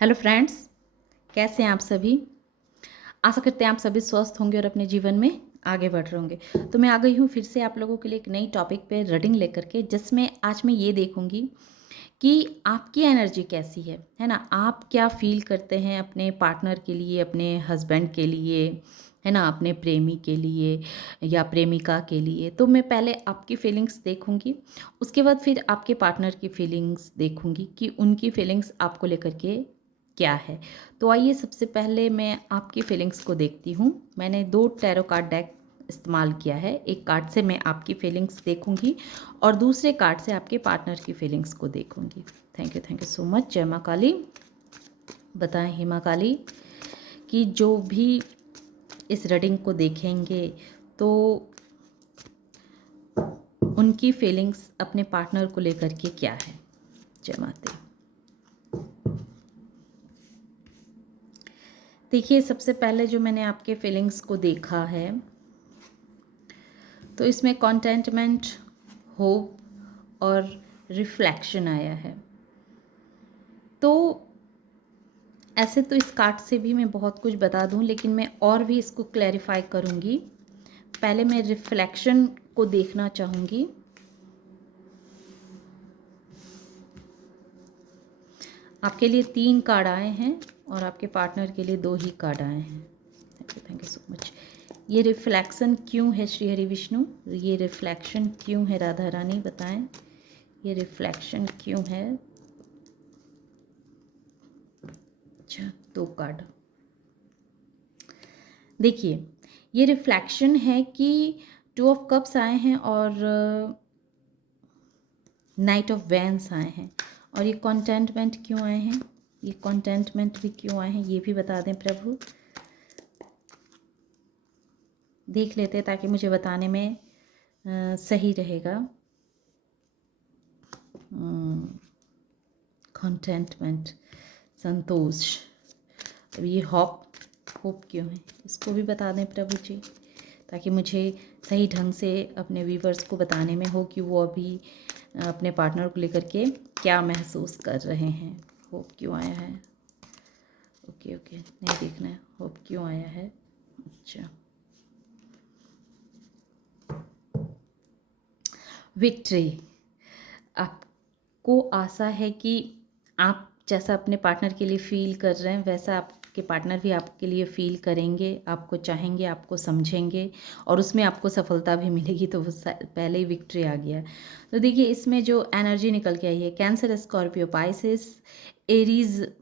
Hello friends, कैसे हैं आप सभी? आशा करते हैं आप सभी स्वस्थ होंगे और अपने जीवन में आगे बढ़ रहे होंगे। तो मैं आ गई हूँ फिर से आप लोगों के लिए एक नई टॉपिक पे रीडिंग लेकर के, जिसमें आज मैं ये देखूँगी कि आपकी एनर्जी कैसी है ना? आप क्या फ़ील करते हैं अपने पार्टनर के लिए, अपने हस्बैंड के लिए, है ना? अपने प्रेमी के लिए या प्रेमिका के लिए। तो मैं पहले आपकी फीलिंग्स देखूँगी, उसके बाद फिर आपके पार्टनर की फीलिंग्स देखूँगी कि उनकी फीलिंग्स आपको लेकर के क्या है। तो आइए सबसे पहले मैं आपकी फीलिंग्स को देखती हूँ। मैंने 2 टैरो कार्ड डेक इस्तेमाल किया है। एक कार्ड से मैं आपकी फीलिंग्स देखूँगी और दूसरे कार्ड से आपके पार्टनर की फीलिंग्स को देखूँगी। Thank you so much. जय माँ काली। बताएं हे माँ काली कि जो भी इस रीडिंग को देखेंगे तो उनकी फीलिंग्स अपने पार्टनर को लेकर के क्या है। जय माता। देखिए, सबसे पहले जो मैंने आपके फीलिंग्स को देखा है तो इसमें कॉन्टेंटमेंट, होप और रिफ्लेक्शन आया है। तो ऐसे तो इस कार्ड से भी मैं बहुत कुछ बता दूं, लेकिन मैं और भी इसको क्लैरिफाई करूंगी। पहले मैं रिफ्लेक्शन को देखना चाहूँगी। आपके लिए 3 कार्ड आए हैं और आपके पार्टनर के लिए 2 ही कार्ड आए हैं। Thank you so much. ये रिफ्लेक्शन क्यों है श्री हरि विष्णु? ये रिफ्लेक्शन क्यों है राधा रानी? बताएं, ये रिफ्लेक्शन क्यों है? अच्छा, 2 कार्ड। देखिए, ये रिफ्लेक्शन है कि 2 ऑफ कप्स आए हैं और नाइट ऑफ वैंस आए हैं। और ये कंटेंटमेंट क्यों आए हैं? ये कंटेंटमेंट भी क्यों आए हैं ये भी बता दें प्रभु। देख लेते हैं ताकि मुझे बताने में सही रहेगा। कंटेंटमेंट, संतोष। अब ये होप क्यों है इसको भी बता दें प्रभु जी, ताकि मुझे सही ढंग से अपने व्यूवर्स को बताने में हो कि वो अभी अपने पार्टनर को लेकर के क्या महसूस कर रहे हैं। होप क्यों आया है? ओके नहीं देखना है, होप क्यों आया है। अच्छा, विक्ट्री। आपको आशा है कि आप जैसा अपने पार्टनर के लिए फ़ील कर रहे हैं वैसा आपके पार्टनर भी आपके लिए फ़ील करेंगे, आपको चाहेंगे, आपको समझेंगे और उसमें आपको सफलता भी मिलेगी। तो वो पहले ही विक्ट्री आ गया। तो देखिए, इसमें जो एनर्जी निकल के आई है, कैंसर, स्कॉर्पियो, पाइसिस, एरीज,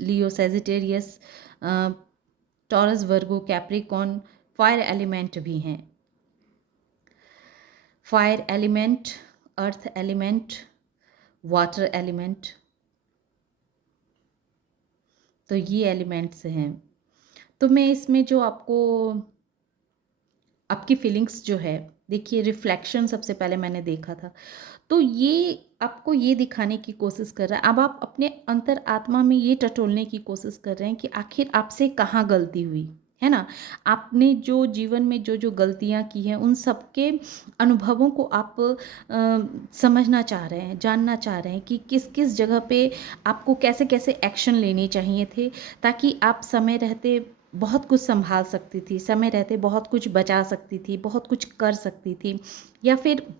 लियो, सेजिटेरियस, टॉरस, वर्गो, कैप्रिकॉन, फायर एलिमेंट भी हैं। Fire element, earth element, water element, तो ये एलिमेंट्स हैं। तो मैं इसमें जो आपकी फीलिंग्स जो है, देखिए रिफ्लेक्शन सबसे पहले मैंने देखा था, तो ये आपको ये दिखाने की कोशिश कर रहा है। अब आप अपने अंतर आत्मा में ये टटोलने की कोशिश कर रहे हैं कि आखिर आपसे कहाँ गलती हुई है ना। आपने जो जीवन में जो जो गलतियाँ की हैं उन सब के अनुभवों को आप समझना चाह रहे हैं, जानना चाह रहे हैं कि किस किस जगह पे आपको कैसे कैसे एक्शन लेने चाहिए थे, ताकि आप समय रहते बहुत कुछ संभाल सकती थी, समय रहते बहुत कुछ बचा सकती थी, बहुत कुछ कर सकती थी, या फिर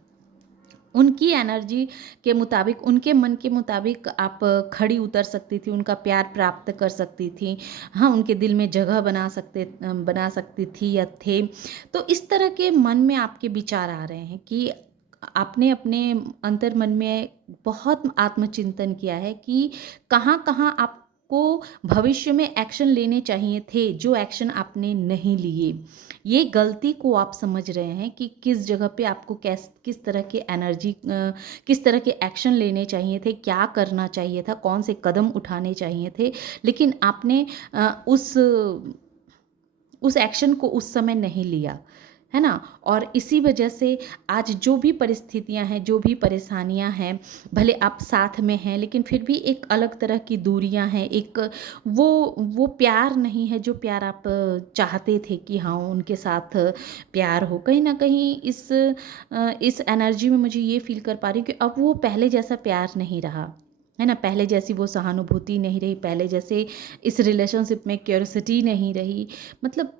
उनकी एनर्जी के मुताबिक, उनके मन के मुताबिक आप खड़ी उतर सकती थी, उनका प्यार प्राप्त कर सकती थी। हाँ, उनके दिल में जगह बना सकती थी या थे। तो इस तरह के मन में आपके विचार आ रहे हैं कि आपने अपने अंतर मन में बहुत आत्मचिंतन किया है कि कहाँ कहाँ आपको भविष्य में एक्शन लेने चाहिए थे, जो एक्शन आपने नहीं लिए। ये गलती को आप समझ रहे हैं कि किस जगह पे आपको किस तरह के एनर्जी, किस तरह के एक्शन लेने चाहिए थे, क्या करना चाहिए था, कौन से कदम उठाने चाहिए थे, लेकिन आपने उस एक्शन को उस समय नहीं लिया, है ना। और इसी वजह से आज जो भी परिस्थितियां हैं, जो भी परेशानियां हैं, भले आप साथ में हैं लेकिन फिर भी एक अलग तरह की दूरियां हैं। एक वो प्यार नहीं है जो प्यार आप चाहते थे कि हाँ उनके साथ प्यार हो। कहीं ना कहीं इस एनर्जी में मुझे ये फील कर पा रही हूँ कि अब वो पहले जैसा प्यार नहीं रहा, है ना? पहले जैसी वो सहानुभूति नहीं रही, पहले जैसे इस रिलेशनशिप में क्यूरियोसिटी नहीं रही। मतलब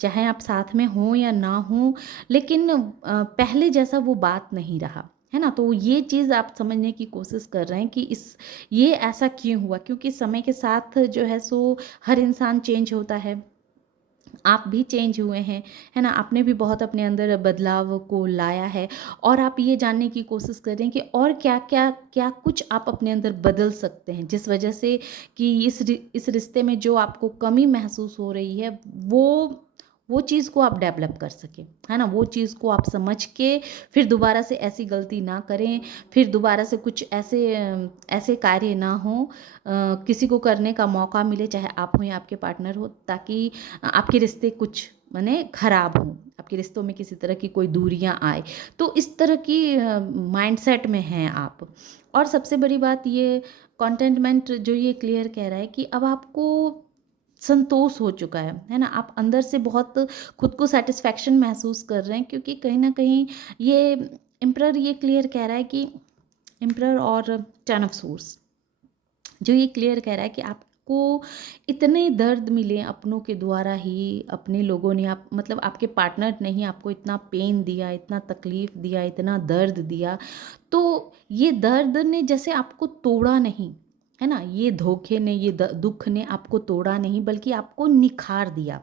चाहे आप साथ में हों या ना हों, लेकिन पहले जैसा वो बात नहीं रहा, है ना? तो ये चीज़ आप समझने की कोशिश कर रहे हैं कि इस ये ऐसा क्यों हुआ? क्योंकि समय के साथ जो है सो हर इंसान चेंज होता है। आप भी चेंज हुए हैं, है ना? आपने भी बहुत अपने अंदर बदलाव को लाया है और आप ये जानने की कोशिश कर रहे हैं कि और क्या कुछ आप अपने अंदर बदल सकते हैं, जिस वजह से कि इस रिश्ते में जो आपको कमी महसूस हो रही है, वो चीज़ को आप डेवलप कर सकें, है ना? वो चीज़ को आप समझ के फिर दोबारा से ऐसी गलती ना करें, फिर दोबारा से कुछ ऐसे कार्य ना हों, किसी को करने का मौका मिले, चाहे आप हों या आपके पार्टनर हो, ताकि आपके रिश्ते कुछ माने खराब हों, आपके रिश्तों में किसी तरह की कोई दूरियां आए। तो इस तरह की माइंडसेट में हैं आप। और सबसे बड़ी बात ये कंटेंटमेंट जो ये क्लियर कह रहा है कि अब आपको संतोष हो चुका है ना? आप अंदर से बहुत खुद को सेटिस्फैक्शन महसूस कर रहे हैं, क्योंकि कहीं ना कहीं ये एम्परर ये क्लियर कह रहा है कि एम्परर और टेन ऑफ सोर्स जो ये क्लियर कह रहा है कि आपको इतने दर्द मिले अपनों के द्वारा ही, अपने लोगों ने, आप मतलब आपके पार्टनर ने ही आपको इतना पेन दिया, इतना तकलीफ दिया, इतना दर्द दिया। तो ये दर्द ने जैसे आपको तोड़ा नहीं, है ना? ये धोखे ने, ये दुख ने आपको तोड़ा नहीं, बल्कि आपको निखार दिया।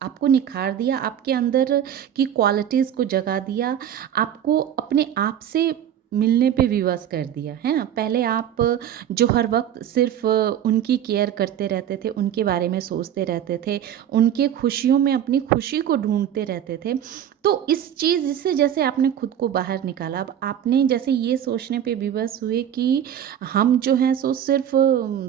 आपको निखार दिया, आपके अंदर की क्वालिटीज़ को जगा दिया, आपको अपने आप से मिलने पे विवश कर दिया, है ना? पहले आप जो हर वक्त सिर्फ उनकी केयर करते रहते थे, उनके बारे में सोचते रहते थे, उनके खुशियों में अपनी खुशी को ढूंढते रहते थे। तो इस चीज़ से जैसे आपने खुद को बाहर निकाला, अब आपने जैसे ये सोचने पे विवश हुए कि हम जो हैं सो सिर्फ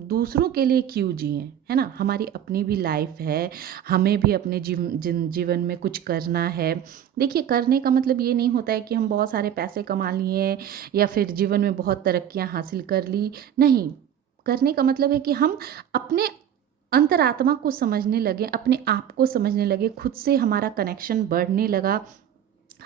दूसरों के लिए क्यों जिएं, है ना? हमारी अपनी भी लाइफ है, हमें भी अपने जीवन में कुछ करना है। देखिए, करने का मतलब ये नहीं होता है कि हम बहुत सारे पैसे कमा लिए या फिर जीवन में बहुत तरक्कियां हासिल कर ली। नहीं, करने का मतलब है कि हम अपने अंतरात्मा को समझने लगे, अपने आप को समझने लगे, खुद से हमारा कनेक्शन बढ़ने लगा।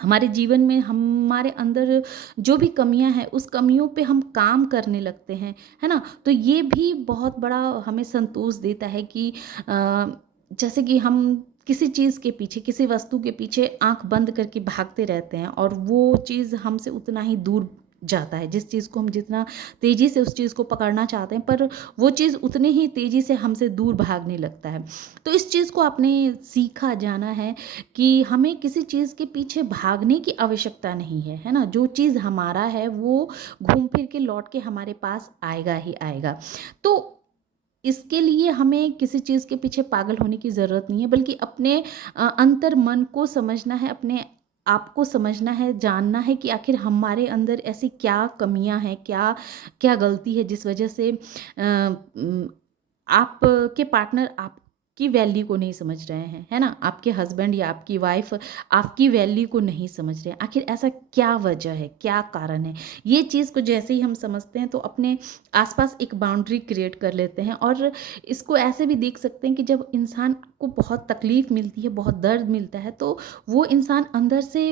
हमारे जीवन में हमारे अंदर जो भी कमियां हैं, उस कमियों पे हम काम करने लगते हैं, है ना? तो ये भी बहुत बड़ा हमें संतोष देता है कि जैसे कि हम किसी चीज़ के पीछे, किसी वस्तु के पीछे आंख बंद करके भागते रहते हैं और वो चीज़ हमसे उतना ही दूर जाता है। जिस चीज़ को हम जितना तेज़ी से उस चीज़ को पकड़ना चाहते हैं, पर वो चीज़ उतनी ही तेज़ी से हमसे दूर भागने लगता है। तो इस चीज़ को आपने सीखा, जाना है कि हमें किसी चीज़ के पीछे भागने की आवश्यकता नहीं है, है ना? जो चीज़ हमारा है वो घूम फिर के लौट के हमारे पास आएगा ही आएगा। तो इसके लिए हमें किसी चीज़ के पीछे पागल होने की ज़रूरत नहीं है, बल्कि अपने अंतर मन को समझना है, अपने आप को समझना है, जानना है कि आखिर हमारे अंदर ऐसी क्या कमियां हैं, क्या क्या गलती है जिस वजह से आपके पार्टनर आपकी वैल्यू को नहीं समझ रहे हैं, है ना? आपके हस्बैंड या आपकी वाइफ आपकी वैल्यू को नहीं समझ रहे हैं। आखिर ऐसा क्या वजह है, क्या कारण है? ये चीज़ को जैसे ही हम समझते हैं तो अपने आसपास एक बाउंड्री क्रिएट कर लेते हैं। और इसको ऐसे भी देख सकते हैं कि जब इंसान को बहुत तकलीफ़ मिलती है, बहुत दर्द मिलता है, तो वो इंसान अंदर से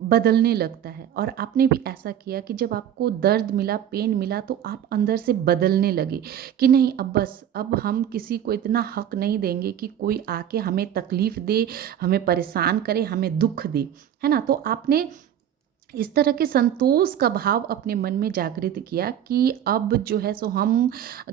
बदलने लगता है। और आपने भी ऐसा किया कि जब आपको दर्द मिला, पेन मिला, तो आप अंदर से बदलने लगे कि नहीं, अब बस, अब हम किसी को इतना हक नहीं देंगे कि कोई आके हमें तकलीफ़ दे, हमें परेशान करे, हमें दुःख दे, है ना? तो आपने इस तरह के संतोष का भाव अपने मन में जागृत किया कि अब जो है सो हम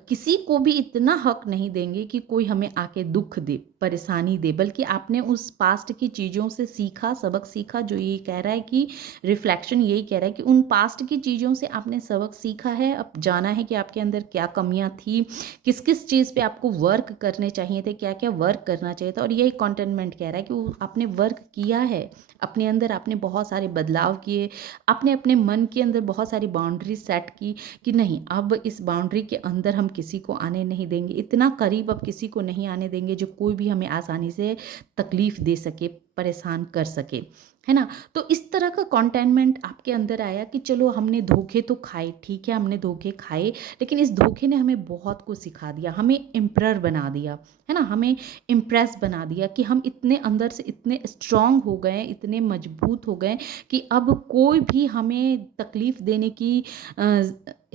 किसी को भी इतना हक नहीं देंगे कि कोई हमें आके दुख दे, परेशानी दे, बल्कि आपने उस पास्ट की चीज़ों से सीखा, सबक सीखा। जो ये कह रहा है कि रिफ्लेक्शन यही कह रहा है कि उन पास्ट की चीज़ों से आपने सबक सीखा है, अब जाना है कि आपके अंदर क्या कमियां थी, किस किस चीज़ पे आपको वर्क करने चाहिए थे, क्या क्या वर्क करना चाहिए था। और यही कॉन्टेनमेंट कह रहा है कि आपने वर्क किया है अपने अंदर, आपने बहुत सारे बदलाव किए, आपने अपने मन के अंदर बहुत सारी बाउंड्री सेट की कि नहीं, अब इस बाउंड्री के अंदर हम किसी को आने नहीं देंगे, इतना करीब अब किसी को नहीं आने देंगे जो कोई भी हमें आसानी से तकलीफ़ दे सके, परेशान कर सके, है ना? तो इस तरह का कॉन्टेनमेंट आपके अंदर आया कि चलो हमने धोखे तो खाए, ठीक है हमने धोखे खाए, लेकिन इस धोखे ने हमें बहुत कुछ सिखा दिया, हमें एम्परर बना दिया, है ना? हमें इम्प्रेस बना दिया कि हम इतने अंदर से इतने स्ट्रॉन्ग हो गए, इतने मजबूत हो गए कि अब कोई भी हमें तकलीफ़ देने की अ,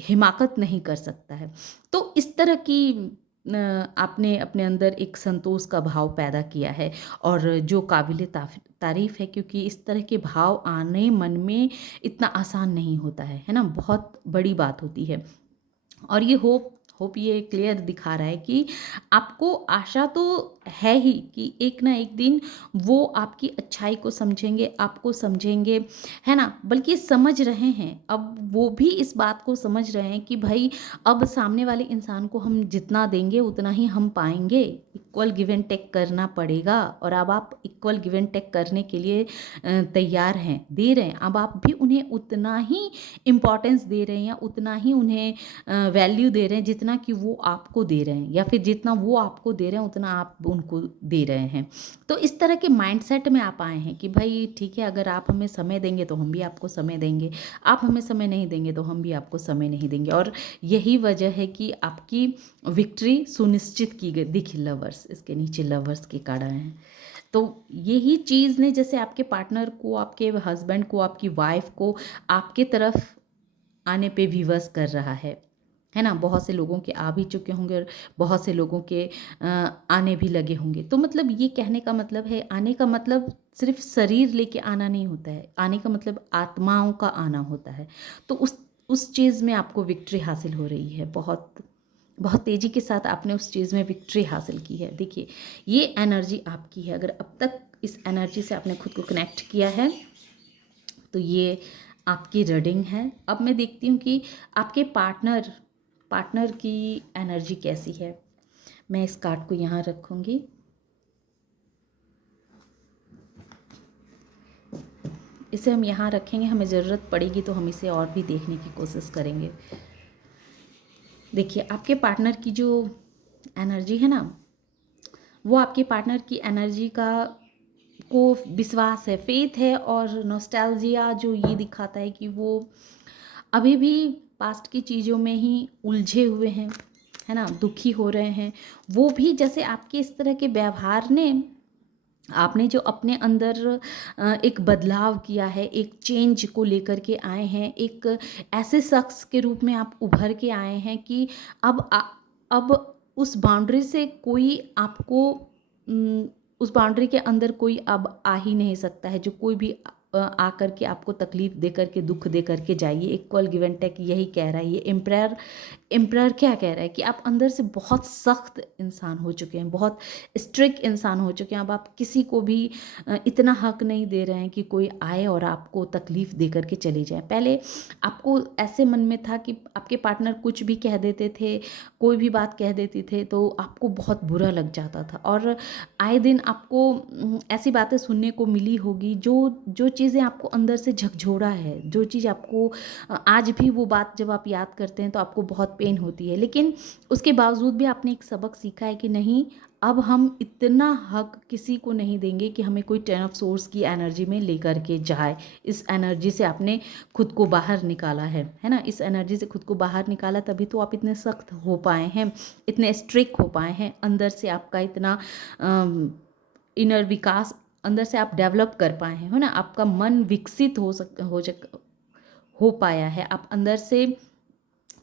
हिमाकत नहीं कर सकता है। तो इस तरह की आपने अपने अंदर एक संतोष का भाव पैदा किया है, और जो काबिल तारीफ़ है, क्योंकि इस तरह के भाव आने मन में इतना आसान नहीं होता है ना? बहुत बड़ी बात होती है। और ये होप होप ये क्लियर दिखा रहा है कि आपको आशा तो है ही कि एक ना एक दिन वो आपकी अच्छाई को समझेंगे, आपको समझेंगे, है ना? बल्कि समझ रहे हैं, अब वो भी इस बात को समझ रहे हैं कि भाई अब सामने वाले इंसान को हम जितना देंगे उतना ही हम पाएँगे, इक्वल गिव एंड टेक करना पड़ेगा, और अब आप इक्वल गिव एंड टेक करने के लिए तैयार हैं, दे रहे हैं। अब आप भी उन्हें उतना ही इम्पोर्टेंस दे रहे हैं या उतना ही उन्हें वैल्यू दे रहे हैं जितना कि वो आपको दे रहे हैं, या फिर जितना वो आपको दे रहे हैं उतना आप उनको दे रहे हैं। तो इस तरह के माइंडसेट में आप आए हैं कि भाई ठीक है, अगर आप हमें समय देंगे तो हम भी आपको समय देंगे, आप हमें समय नहीं देंगे तो हम भी आपको समय नहीं देंगे। और यही वजह है कि आपकी विक्ट्री सुनिश्चित की गई। देखिए लवर्स, इसके नीचे लवर्स के कार्ड आए हैं। तो यही चीज़ ने जैसे आपके पार्टनर को, आपके हस्बैंड को, आपकी वाइफ को आपके तरफ आने पे विवश कर रहा है ना? बहुत से लोगों के आ भी चुके होंगे और बहुत से लोगों के आने भी लगे होंगे। तो मतलब ये कहने का मतलब है, आने का मतलब सिर्फ़ शरीर लेके आना नहीं होता है, आने का मतलब आत्माओं का आना होता है। तो उस चीज़ में आपको विक्ट्री हासिल हो रही है। बहुत बहुत तेज़ी के साथ आपने उस चीज़ में विक्ट्री हासिल की है। देखिए, ये एनर्जी आपकी है। अगर अब तक इस एनर्जी से आपने खुद को कनेक्ट किया है, तो ये आपकी रीडिंग है। अब मैं देखती हूँ कि आपके पार्टनर पार्टनर की एनर्जी कैसी है। मैं इस कार्ड को यहाँ रखूँगी। इसे हम यहाँ रखेंगे, हमें ज़रूरत पड़ेगी तो हम इसे और भी देखने की कोशिश करेंगे। देखिए, आपके पार्टनर की जो एनर्जी है ना, वो आपके पार्टनर की एनर्जी को विश्वास है, फेथ है, और नॉस्टैल्जिया जो ये दिखाता है कि वो अभी भी पास्ट की चीज़ों में ही उलझे हुए हैं, है ना? दुखी हो रहे हैं। वो भी जैसे आपके इस तरह के व्यवहार ने, आपने जो अपने अंदर एक बदलाव किया है, एक चेंज को लेकर के आए हैं, एक ऐसे शख्स के रूप में आप उभर के आए हैं कि अब उस बाउंड्री से कोई आपको उम, उस बाउंड्री के अंदर कोई अब आ ही नहीं सकता है, जो कोई भी आकर के आपको तकलीफ़ दे कर के, दुःख दे कर के जाइए। इक्वल गिव एंड टेक यही कह रहा है। ये एम्परर क्या कह रहा है कि आप अंदर से बहुत सख्त इंसान हो चुके हैं, बहुत स्ट्रिक्ट इंसान हो चुके हैं। अब आप किसी को भी इतना हक नहीं दे रहे हैं कि कोई आए और आपको तकलीफ़ दे कर के चले जाए। पहले आपको ऐसे मन में था कि आपके पार्टनर कुछ भी कह देते थे, कोई भी बात कह देती थे तो आपको बहुत बुरा लग जाता था, और आए दिन आपको ऐसी बातें सुनने को मिली होगी जो जो चीज़ें आपको अंदर से झकझोरा है, जो चीज़ आपको आज भी वो बात जब आप याद करते हैं तो आपको बहुत पेन होती है। लेकिन उसके बावजूद भी आपने एक सबक सीखा है कि नहीं, अब हम इतना हक किसी को नहीं देंगे कि हमें कोई 10 ऑफ सोर्स की एनर्जी में लेकर के जाए। इस एनर्जी से आपने खुद को बाहर निकाला है ना? इस एनर्जी से खुद को बाहर निकाला, तभी तो आप इतने सख्त हो पाए हैं, इतने स्ट्रिक्ट हो पाए हैं। अंदर से आपका इतना इनर विकास अंदर से आप डेवलप कर पाए हैं, है ना? आपका मन विकसित हो पाया है। आप अंदर से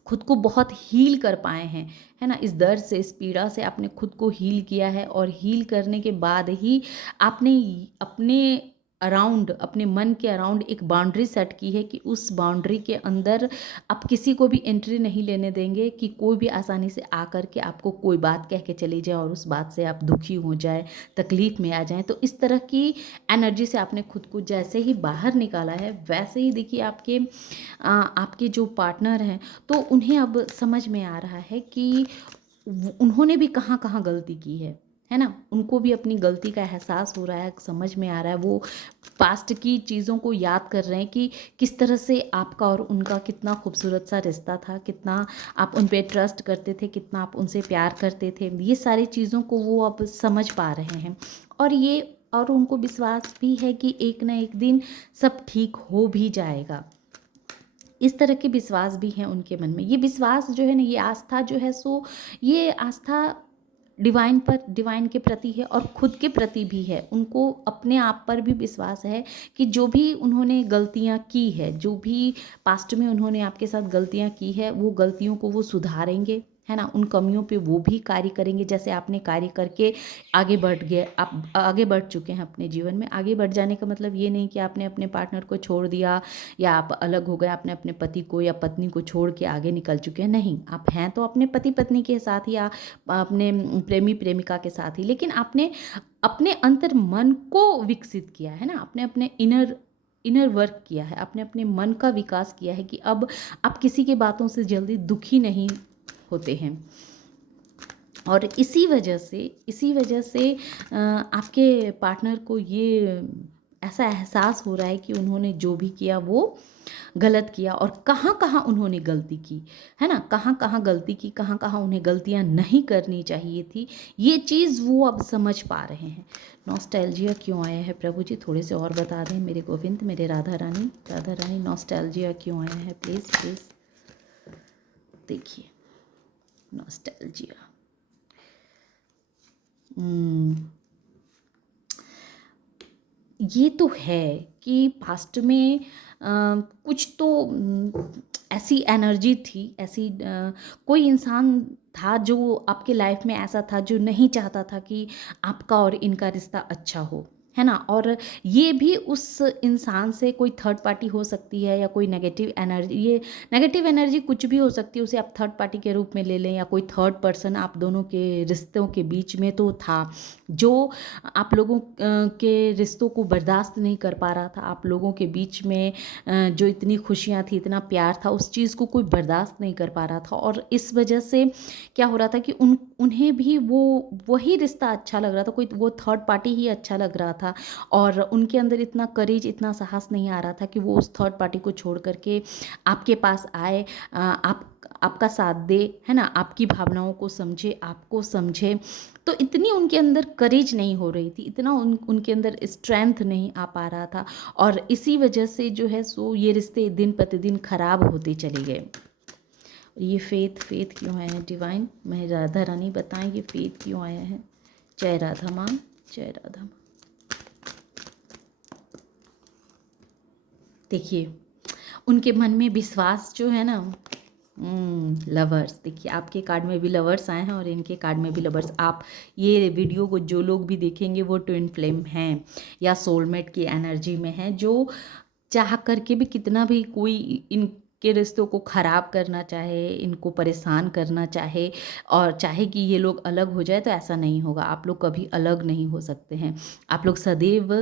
खुद को बहुत हील कर पाए हैं, है ना? इस दर्द से, इस पीड़ा से आपने खुद को हील किया है, और हील करने के बाद ही आपने अपने अराउंड, अपने मन के अराउंड एक बाउंड्री सेट की है कि उस बाउंड्री के अंदर आप किसी को भी एंट्री नहीं लेने देंगे, कि कोई भी आसानी से आकर के आपको कोई बात कह के चली जाए और उस बात से आप दुखी हो जाए, तकलीफ़ में आ जाएँ। तो इस तरह की एनर्जी से आपने खुद को जैसे ही बाहर निकाला है, वैसे ही देखिए आपके जो पार्टनर हैं, तो उन्हें अब समझ में आ रहा है कि उन्होंने भी कहाँ कहाँ गलती की है है ना? उनको भी अपनी गलती का एहसास हो रहा है, समझ में आ रहा है, वो पास्ट की चीज़ों को याद कर रहे हैं कि किस तरह से आपका और उनका कितना खूबसूरत सा रिश्ता था, कितना आप उन पे ट्रस्ट करते थे, कितना आप उनसे प्यार करते थे। ये सारी चीज़ों को वो अब समझ पा रहे हैं और ये और उनको विश्वास भी है कि एक ना एक दिन सब ठीक हो भी जाएगा। इस तरह के विश्वास भी हैं उनके मन में। ये विश्वास जो है ना, ये आस्था जो है सो ये आस्था डिवाइन पर, डिवाइन के प्रति है और खुद के प्रति भी है। उनको अपने आप पर भी विश्वास है कि जो भी उन्होंने गलतियाँ की है, जो भी पास्ट में उन्होंने आपके साथ गलतियाँ की है, वो गलतियों को वो सुधारेंगे, है ना? उन कमियों पे वो भी कार्य करेंगे, जैसे आपने कार्य करके आगे बढ़ गए, आप आगे बढ़ चुके हैं अपने जीवन में। आगे बढ़ जाने का मतलब ये नहीं कि आपने अपने पार्टनर को छोड़ दिया या आप अलग हो गए, आपने अपने पति को या पत्नी को छोड़ के आगे निकल चुके हैं। नहीं, आप हैं तो अपने पति पत्नी के साथ या अपने प्रेमी प्रेमिका के साथ ही, लेकिन आपने अपने अंतर मन को विकसित किया है ना, आपने अपने इनर वर्क किया है, आपने अपने मन का विकास किया है कि अब आप किसी की बातों से जल्दी दुखी नहीं होते हैं। और इसी वजह से आपके पार्टनर को ये ऐसा एहसास हो रहा है कि उन्होंने जो भी किया वो गलत किया और कहाँ-कहाँ उन्होंने गलती की, है ना? कहाँ-कहाँ गलती की, कहाँ-कहाँ उन्हें गलतियाँ नहीं करनी चाहिए थी, ये चीज़ वो अब समझ पा रहे हैं। नॉस्टैल्जिया क्यों आया है प्रभु जी? थोड़े से और बता दें मेरे गोविंद, मेरे राधा रानी नॉस्टैल्जिया क्यों आया है? प्लीज़, प्लीज़ देखिए नॉस्टैल्जिया। ये तो है कि पास्ट में कुछ तो ऐसी एनर्जी थी, ऐसी कोई इंसान था जो आपके लाइफ में ऐसा था जो नहीं चाहता था कि आपका और इनका रिश्ता अच्छा हो, है ना? और ये भी उस इंसान से कोई थर्ड पार्टी हो सकती है या कोई नेगेटिव एनर्जी, ये नेगेटिव एनर्जी कुछ भी हो सकती है, उसे आप थर्ड पार्टी के रूप में ले लें या कोई थर्ड पर्सन आप दोनों के रिश्तों के बीच में तो था, जो आप लोगों के रिश्तों को बर्दाश्त नहीं कर पा रहा था। आप लोगों के बीच में जो इतनी खुशियाँ थी, इतना प्यार था, उस चीज़ को कोई बर्दाश्त नहीं कर पा रहा था और इस वजह से क्या हो रहा था कि उन्हें भी वही रिश्ता अच्छा लग रहा था, कोई वो थर्ड पार्टी ही अच्छा लग रहा था और उनके अंदर इतना करेज, इतना साहस नहीं आ रहा था कि वो उस थर्ड पार्टी को छोड़ कर के आपके पास आए, आपका साथ दे, है ना? आपकी भावनाओं को समझे, आपको समझे। तो इतनी उनके अंदर करेज नहीं हो रही थी, इतना उनके अंदर स्ट्रेंथ नहीं आ पा रहा था और इसी वजह से जो है सो ये रिश्ते दिन प्रतिदिन खराब होते चले गए। ये फेथ क्यों आया है डिवाइन? मैं राधा रानी बताएं ये फेथ क्यों आया है? जय राधा माँ, जय राधा माँ। देखिए उनके मन में विश्वास जो है ना, लवर्स, देखिए आपके कार्ड में भी लवर्स आए हैं और इनके कार्ड में भी लवर्स। आप ये वीडियो को जो लोग भी देखेंगे वो ट्विन फ्लेम हैं या सोलमेट की एनर्जी में हैं, जो चाह करके भी कितना भी कोई इनके रिश्तों को ख़राब करना चाहे, इनको परेशान करना चाहे और चाहे कि ये लोग अलग हो जाए, तो ऐसा नहीं होगा। आप लोग कभी अलग नहीं हो सकते हैं, आप लोग सदैव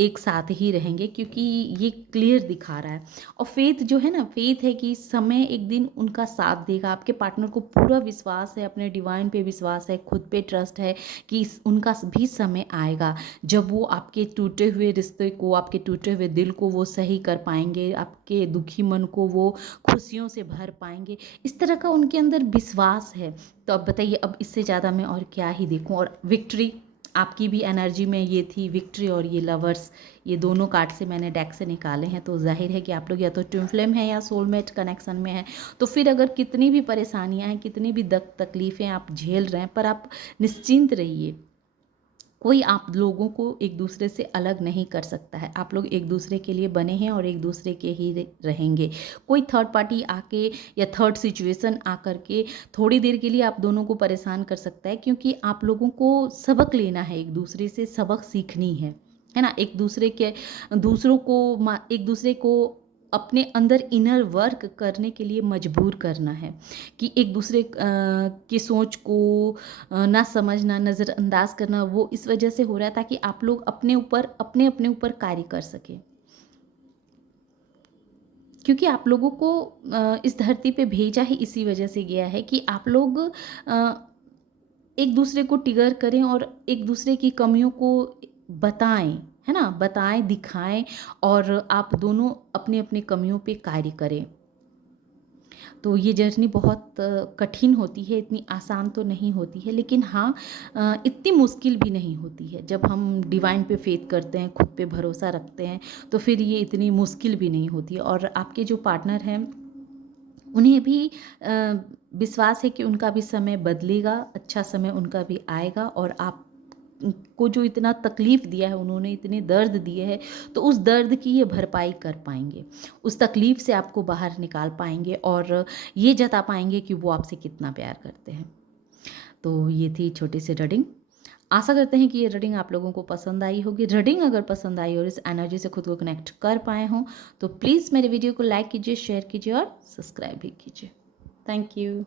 एक साथ ही रहेंगे, क्योंकि ये क्लियर दिखा रहा है। और फेथ जो है ना, फेथ है कि समय एक दिन उनका साथ देगा। आपके पार्टनर को पूरा विश्वास है, अपने डिवाइन पे विश्वास है, खुद पे ट्रस्ट है कि उनका भी समय आएगा जब वो आपके टूटे हुए रिश्ते को, आपके टूटे हुए दिल को वो सही कर पाएंगे, आपके दुखी मन को वो खुशियों से भर पाएंगे। इस तरह का उनके अंदर विश्वास है। तो अब बताइए, अब इससे ज़्यादा मैं और क्या ही देखूं। और विक्ट्री आपकी भी एनर्जी में ये थी, विक्ट्री और ये लवर्स, ये दोनों कार्ड से मैंने डेक से निकाले हैं। तो जाहिर है कि आप लोग या तो ट्विन फ्लेम है या सोलमेट कनेक्शन में है। तो फिर अगर कितनी भी परेशानियां हैं, कितनी भी तकलीफ़ें आप झेल रहे हैं, पर आप निश्चिंत रहिए, कोई आप लोगों को एक दूसरे से अलग नहीं कर सकता है। आप लोग एक दूसरे के लिए बने हैं और एक दूसरे के ही रहेंगे। कोई थर्ड पार्टी आके या थर्ड सिचुएशन आकर के थोड़ी देर के लिए आप दोनों को परेशान कर सकता है, क्योंकि आप लोगों को सबक लेना है, एक दूसरे से सबक सीखनी है ना? एक दूसरे के दूसरों को एक दूसरे को अपने अंदर इनर वर्क करने के लिए मजबूर करना है कि एक दूसरे की सोच को ना समझना, नज़रअंदाज करना, वो इस वजह से हो रहा है ताकि आप लोग अपने ऊपर कार्य कर सकें। क्योंकि आप लोगों को इस धरती पे भेजा ही इसी वजह से गया है कि आप लोग एक दूसरे को ट्रिगर करें और एक दूसरे की कमियों को बताएँ, है ना? बताएँ, दिखाएँ और आप दोनों अपनी-अपनी कमियों पे कार्य करें। तो ये जर्नी बहुत कठिन होती है, इतनी आसान तो नहीं होती है, लेकिन हाँ इतनी मुश्किल भी नहीं होती है। जब हम डिवाइन पे फ़ेथ करते हैं, खुद पे भरोसा रखते हैं, तो फिर ये इतनी मुश्किल भी नहीं होती है और आपके जो पार्टनर हैं, उन्हें भी विश्वास है कि उनका भी समय बदलेगा, अच्छा समय उनका भी आएगा और आप को जो इतना तकलीफ़ दिया है, उन्होंने इतने दर्द दिए हैं, तो उस दर्द की ये भरपाई कर पाएँगे। उस तकलीफ़ से आपको बाहर निकाल पाएँगे और ये जता पाएँगे कि वो आपसे कितना प्यार करते हैं। तो ये थी छोटी-सी रीडिंग। आशा करते हैं कि ये रीडिंग आप लोगों को पसंद आई होगी। रीडिंग अगर पसंद आई और इस एनर्जी से खुद को कनेक्ट कर पाए हों, तो प्लीज़ मेरे वीडियो को लाइक कीजिए, शेयर कीजिए और सब्सक्राइब भी कीजिए। Thank you.